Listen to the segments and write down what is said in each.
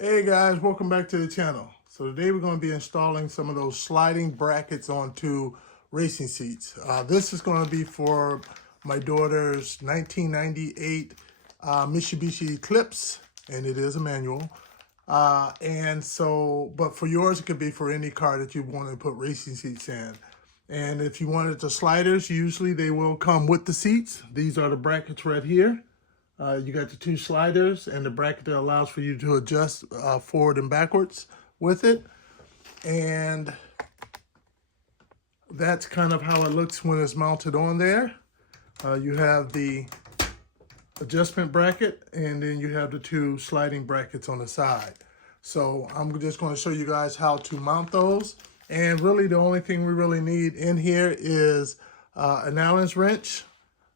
Hey guys, welcome back to the channel. So today we're going to be installing some of those sliding brackets onto racing seats. This is going to be for my daughter's 1998 Mitsubishi Eclipse, and it is a manual. But for yours, it could be for any car that you want to put racing seats in. And if you wanted the sliders, usually they will come with the seats. These are the brackets right here. You got the two sliders and the bracket that allows for you to adjust forward and backwards with it. And that's kind of how it looks when it's mounted on there. You have the adjustment bracket, and then you have the two sliding brackets on the side. So I'm just going to show you guys how to mount those. And really the only thing we really need in here is an Allen's wrench,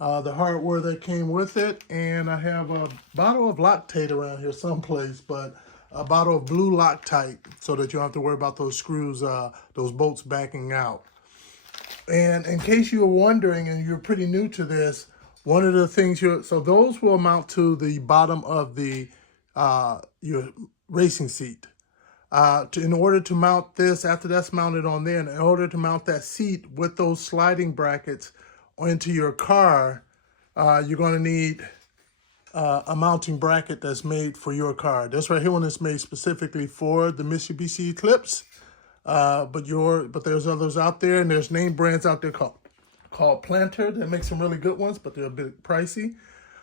the hardware that came with it, and I have a bottle of Loctite around here someplace, but a bottle of blue Loctite so that you don't have to worry about those screws, those bolts backing out. And in case you were wondering and you're pretty new to this, one of the things so those will mount to the bottom of the your racing seat. In order to mount this, after that's mounted on there, and in order to mount that seat with those sliding brackets into your car, you're going to need a mounting bracket that's made for your car. This right here one is made specifically for the Mitsubishi Eclipse, but there's others out there, and there's name brands out there called Planter that make some really good ones, but they're a bit pricey.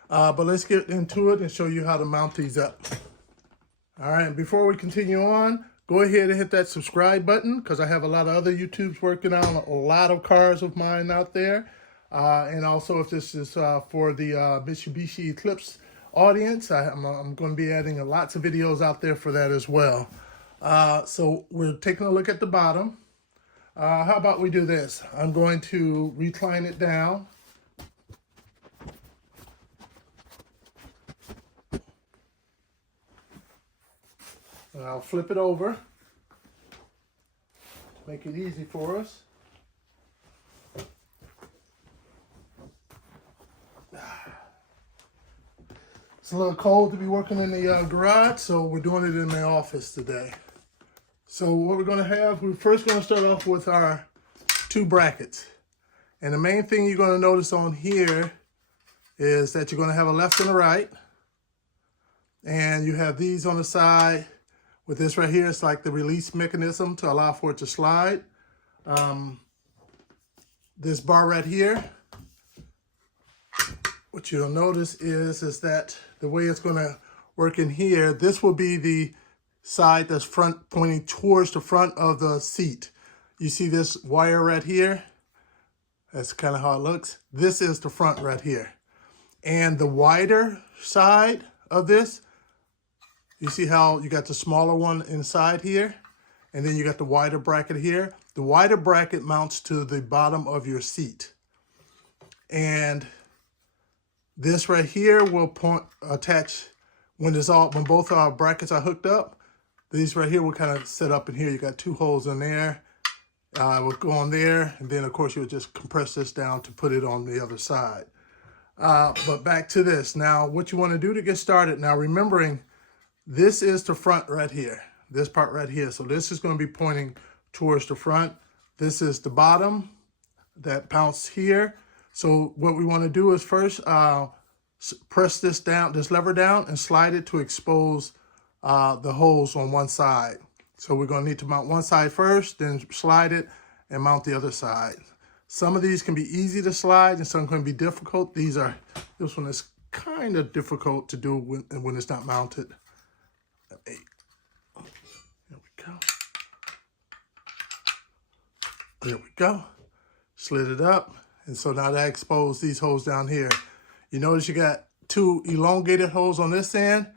But let's get into it and show you how to mount these up. All right, and before we continue on, go ahead and hit that subscribe button, because I have a lot of other YouTubes working on a lot of cars of mine out there. And also, if this is for the Mitsubishi Eclipse audience, I'm going to be adding lots of videos out there for that as well. So we're taking a look at the bottom. How about we do this? I'm going to recline it down. And I'll flip it over. Make it easy for us. It's a little cold to be working in the garage, so we're doing it in the office today. So what we're going to have, we're first going to start off with our two brackets. And the main thing you're going to notice on here is that you're going to have a left and a right. And you have these on the side. With this right here, it's like the release mechanism to allow for it to slide. This bar right here, what you'll notice is that the way it's going to work in here, this will be the side that's pointing towards the front of the seat. You see this wire right here? That's kind of how it looks. This is the front right here. And the wider side of this, you see how you got the smaller one inside here, and then you got the wider bracket here. The wider bracket mounts to the bottom of your seat. And this right here will attach when both our brackets are hooked up. These right here will kind of set up in here. You got two holes in there. Will go on there, and then of course you'll just compress this down to put it on the other side. But back to this. Now, what you want to do to get started, now remembering this is the front right here, this part right here. So this is going to be pointing towards the front. This is the bottom that mounts here. So what we want to do is first press this lever down and slide it to expose the holes on one side. So we're going to need to mount one side first, then slide it and mount the other side. Some of these can be easy to slide and some can be difficult. This one is kind of difficult to do when it's not mounted. There we go. There we go. Slid it up. And so now that exposed these holes down here. You notice you got two elongated holes on this end,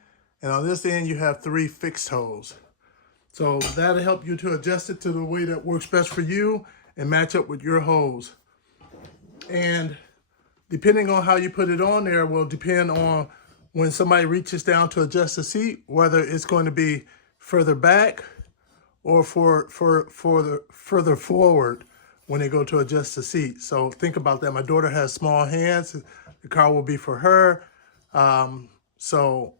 and on this end you have three fixed holes. So that'll help you to adjust it to the way that works best for you and match up with your holes. And depending on how you put it on there will depend on when somebody reaches down to adjust the seat, whether it's going to be further back or further forward when they go to adjust the seat. So think about that. My daughter has small hands. The car will be for her. So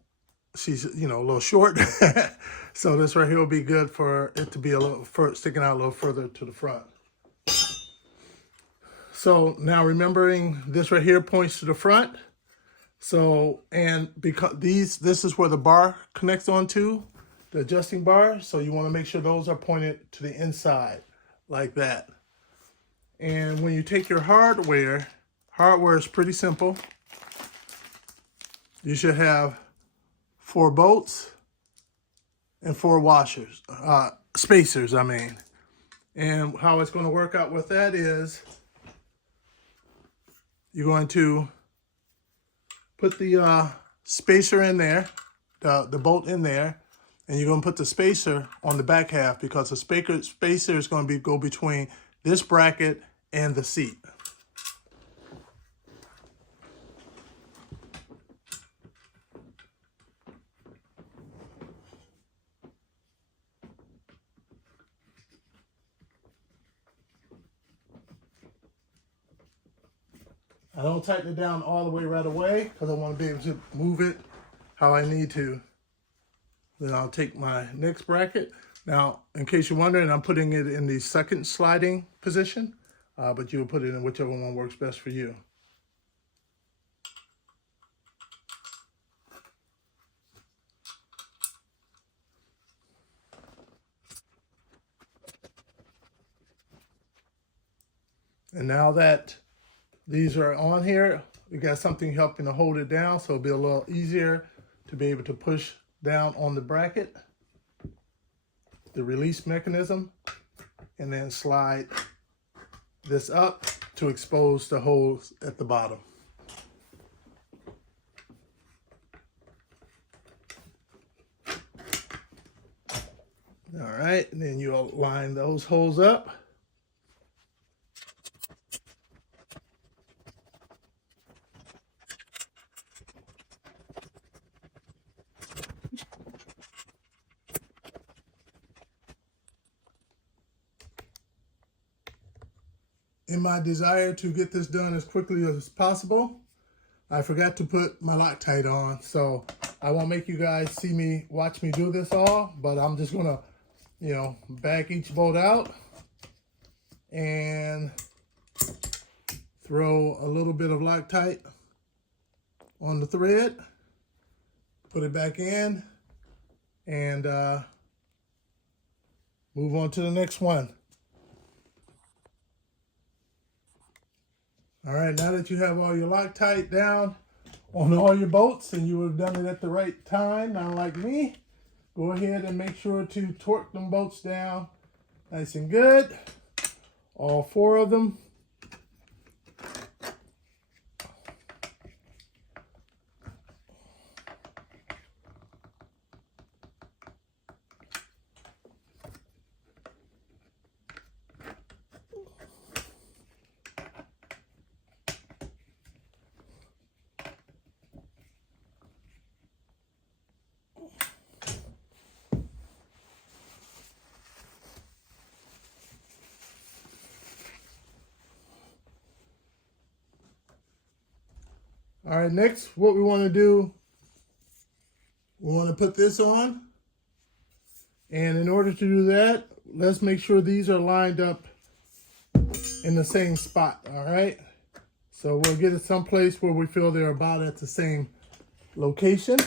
she's, you know, a little short. So this right here will be good for it to be a little sticking out a little further to the front. So now remembering this right here points to the front. So, and because this is where the bar connects onto, the adjusting bar. So you want to make sure those are pointed to the inside like that. And when you take your hardware is pretty simple. You should have 4 bolts and 4 washers, spacers, I mean. And how it's going to work out with that is you're going to put the spacer in there, the bolt in there, and you're going to put the spacer on the back half because the spacer is going to go between this bracket and the seat. I don't tighten it down all the way right away because I want to be able to move it how I need to. Then I'll take my next bracket. Now, in case you're wondering, I'm putting it in the second sliding position, but you'll put it in whichever one works best for you. And now that these are on here, we got something helping to hold it down, so it'll be a little easier to be able to push down on the bracket, the release mechanism, and then slide this up to expose the holes at the bottom. All right, and then you'll line those holes up. In my desire to get this done as quickly as possible, I forgot to put my Loctite on, so I won't make you guys watch me do this all, but I'm just gonna, you know, back each bolt out and throw a little bit of Loctite on the thread, put it back in, and move on to the next one. All right, now that you have all your Loctite down on all your bolts and you have done it at the right time, not like me, go ahead and make sure to torque them bolts down nice and good. All 4 of them. All right, next, what we want to do, we want to put this on. And in order to do that, let's make sure these are lined up in the same spot, all right? So we'll get it someplace where we feel they're about at the same location.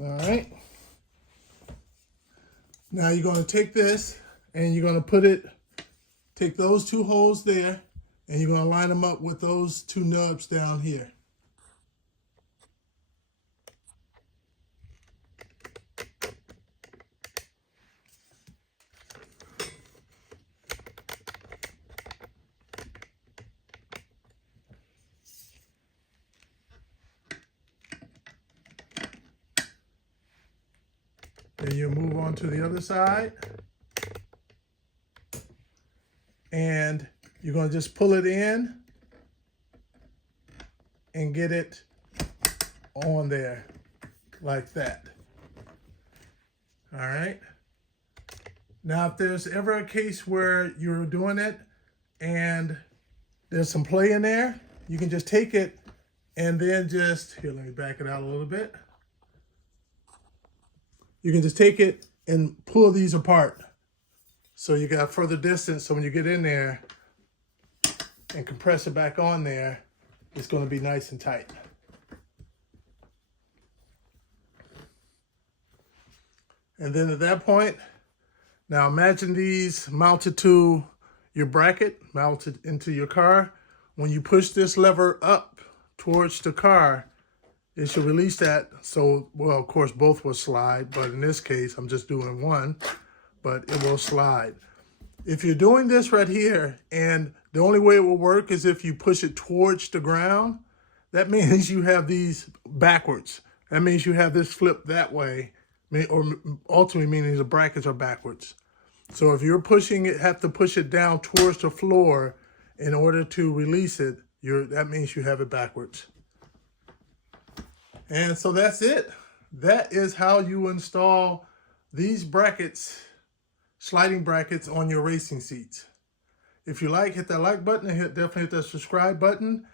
All right. Now you're going to take this and you're going to take those 2 holes there, and you're going to line them up with those 2 nubs down here. Then you move on to the other side. And you're going to just pull it in and get it on there like that. All right. Now, if there's ever a case where you're doing it and there's some play in there, you can just take it and then just, here, let me back it out a little bit. You can just take it and pull these apart. So you got further distance, so when you get in there and compress it back on there, it's going to be nice and tight. And then at that point, now imagine these mounted to your bracket, mounted into your car. When you push this lever up towards the car, it should release that. So, well, of course, both will slide, but in this case, I'm just doing one, but it will slide. If you're doing this right here, and the only way it will work is if you push it towards the ground, that means you have these backwards. That means you have this flipped that way, or ultimately meaning the brackets are backwards. So if you're pushing it, have to push it down towards the floor in order to release it, that means you have it backwards. And so that's it. That is how you install these brackets, sliding brackets on your racing seats. If you like, hit that like button and definitely hit that subscribe button.